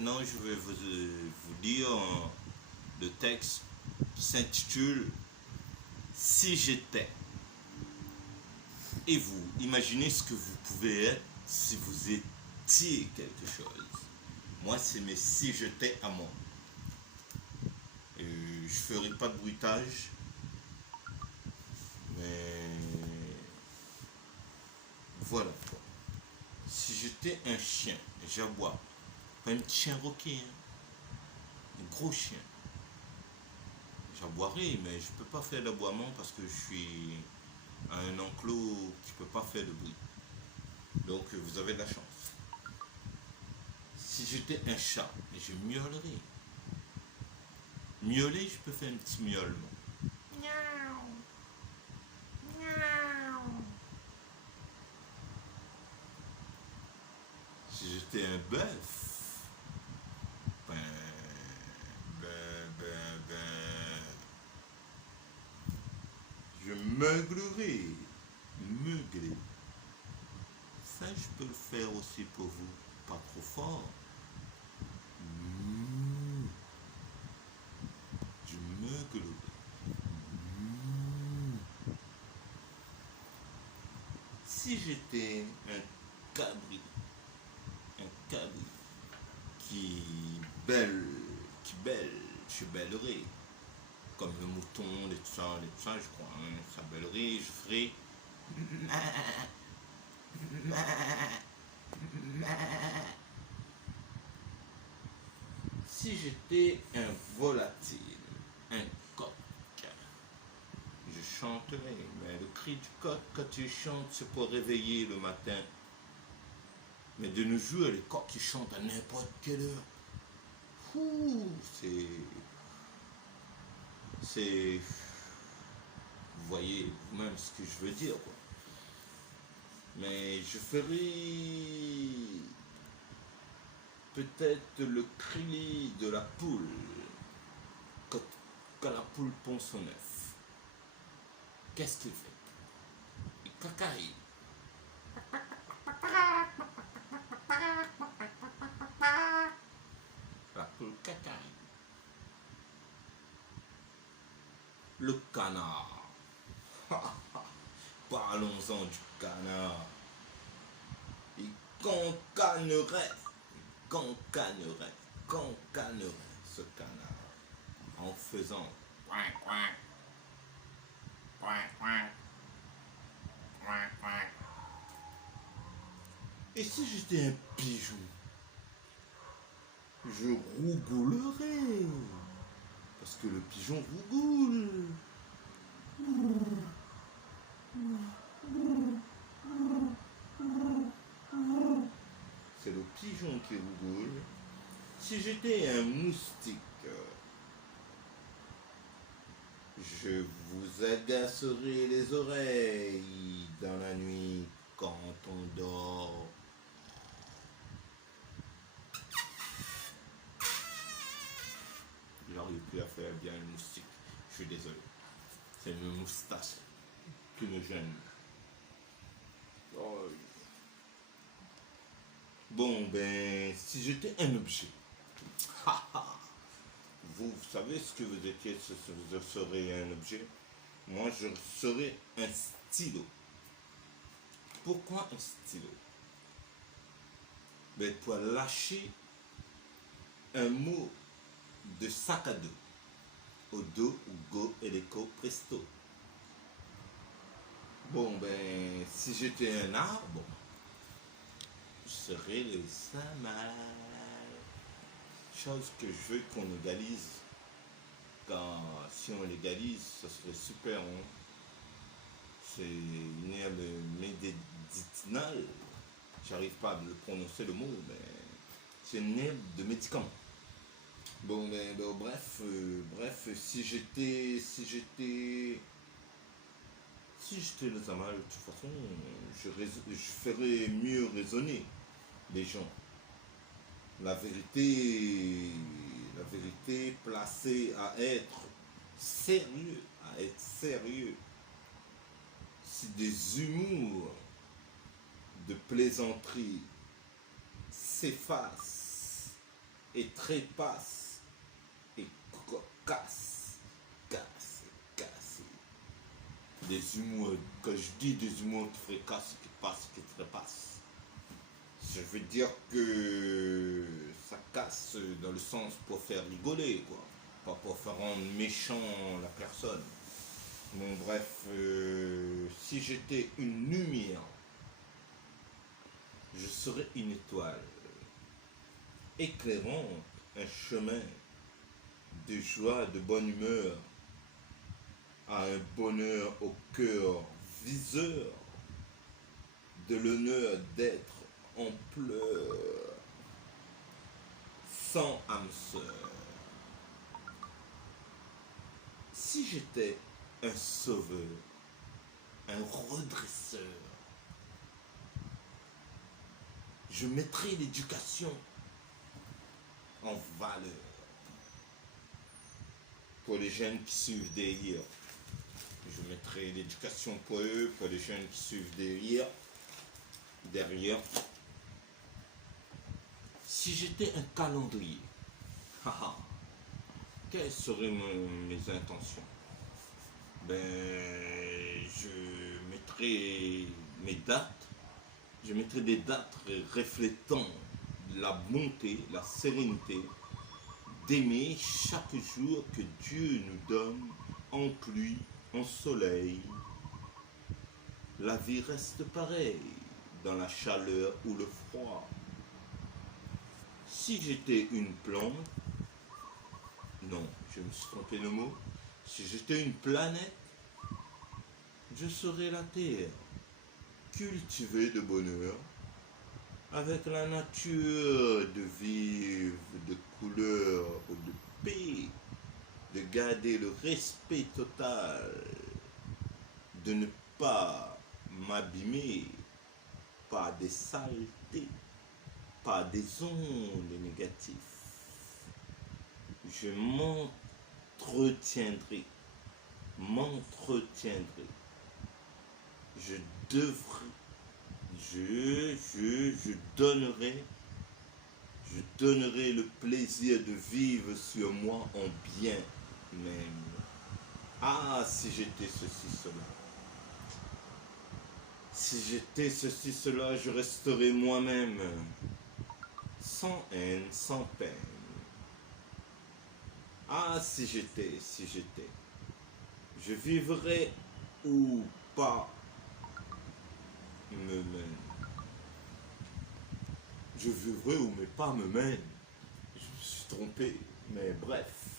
Maintenant, je vais vous dire le texte s'intitule Si j'étais. Et vous, imaginez ce que vous pouvez être si vous étiez quelque chose. Moi, c'est mes si j'étais à moi. Je ferai pas de bruitage, mais voilà. Si j'étais un chien, j'aboie. Pas un petit chien roqué, hein. Un gros chien. J'aboierai, mais je peux pas faire d'aboiement parce que je suis à un enclos qui peut pas faire de bruit. Donc vous avez de la chance. Si j'étais un chat, je miaulerais. Miauler, je peux faire un petit miaulement. Miaou. Miaou. Si j'étais un bœuf, ben, je meuglerais. Meugler. Ça, je peux le faire aussi pour vous. Pas trop fort. Je meuglerais. Si j'étais un cabri, qui belle, je bellerais. Comme le mouton, les tout ça, je crois, hein, ça bellerait, je ferais. Si j'étais un volatile, un coq, je chanterais, mais le cri du coq quand tu chantes, c'est pour réveiller le matin. Mais de nos jours, les coqs qui chantent à n'importe quelle heure. C'est... Vous voyez vous-même ce que je veux dire, quoi. Mais je ferai peut-être le cri de la poule quand la poule pond son œuf. Qu'est-ce qu'il fait? Il cacaille. La poule cacaille. Le canard. Parlons-en du canard. Il cancanerait, ce canard en faisant quack, quack, quack, quack, quack, quack. Et si j'étais un pigeon, je rougoulerais. Parce que le pigeon rougoule. C'est le pigeon qui rougoule. Si j'étais un moustique, je vous agacerai les oreilles dans la nuit quand on dort. J'arrive plus à faire bien le moustique. Je suis désolé. C'est une moustache qui me gêne. Oh. Bon, ben, si j'étais un objet, vous savez ce que vous étiez, je serais un objet. Moi, je serais un stylo. Pourquoi un stylo? Ben, pour lâcher un mot de sac à dos. Au dos, ou go, éléco, presto. Bon, ben, si j'étais un arbre, je serais le samal. Chose que je veux qu'on légalise. Car si on légalise, ce serait super. Hein? C'est une herbe médicinale. J'arrive pas à le prononcer le mot, mais c'est une herbe de médicament. Bon, ben, bref, si j'étais le Zamal, de toute façon, je ferais mieux raisonner les gens. La vérité placée à être sérieux, Si des humours de plaisanterie s'effacent et trépasse et casse, casse, casse. Des humours, quand je dis des humours qui fracassent, qui passent, qui trépassent, je veux dire que ça casse dans le sens pour faire rigoler, quoi. Pas pour faire rendre méchant la personne. Bon, bref, si j'étais une lumière, je serais une étoile, éclairant un chemin de joie, de bonne humeur, à un bonheur au cœur, viseur de l'honneur d'être en pleurs, sans âme sœur. Si j'étais un sauveur, un redresseur, je mettrais l'éducation en valeur pour les jeunes qui suivent derrière. Je mettrai l'éducation pour eux, pour les jeunes qui suivent derrière. Si j'étais un calendrier, quelles seraient mes intentions? Je mettrais mes dates, je mettrais des dates reflétant la bonté, la sérénité, d'aimer chaque jour que Dieu nous donne en pluie, en soleil. La vie reste pareille dans la chaleur ou le froid. Si j'étais une plante, non, je me suis trompé de mot. Si j'étais une planète, je serais la Terre, cultivée de bonheur, avec la nature de vivre, de couleur, de paix, de garder le respect total, de ne pas m'abîmer par des saletés, par des ondes négatives. Je m'entretiendrai, je devrais, je donnerai le plaisir de vivre sur moi en bien même. Ah, si j'étais ceci, cela. Si j'étais ceci, cela, je resterais moi-même, sans haine, sans peine. Ah, si j'étais, je vivrais ou pas me mène. Je vivrais ou mais pas me mène. Je me suis trompé, mais bref.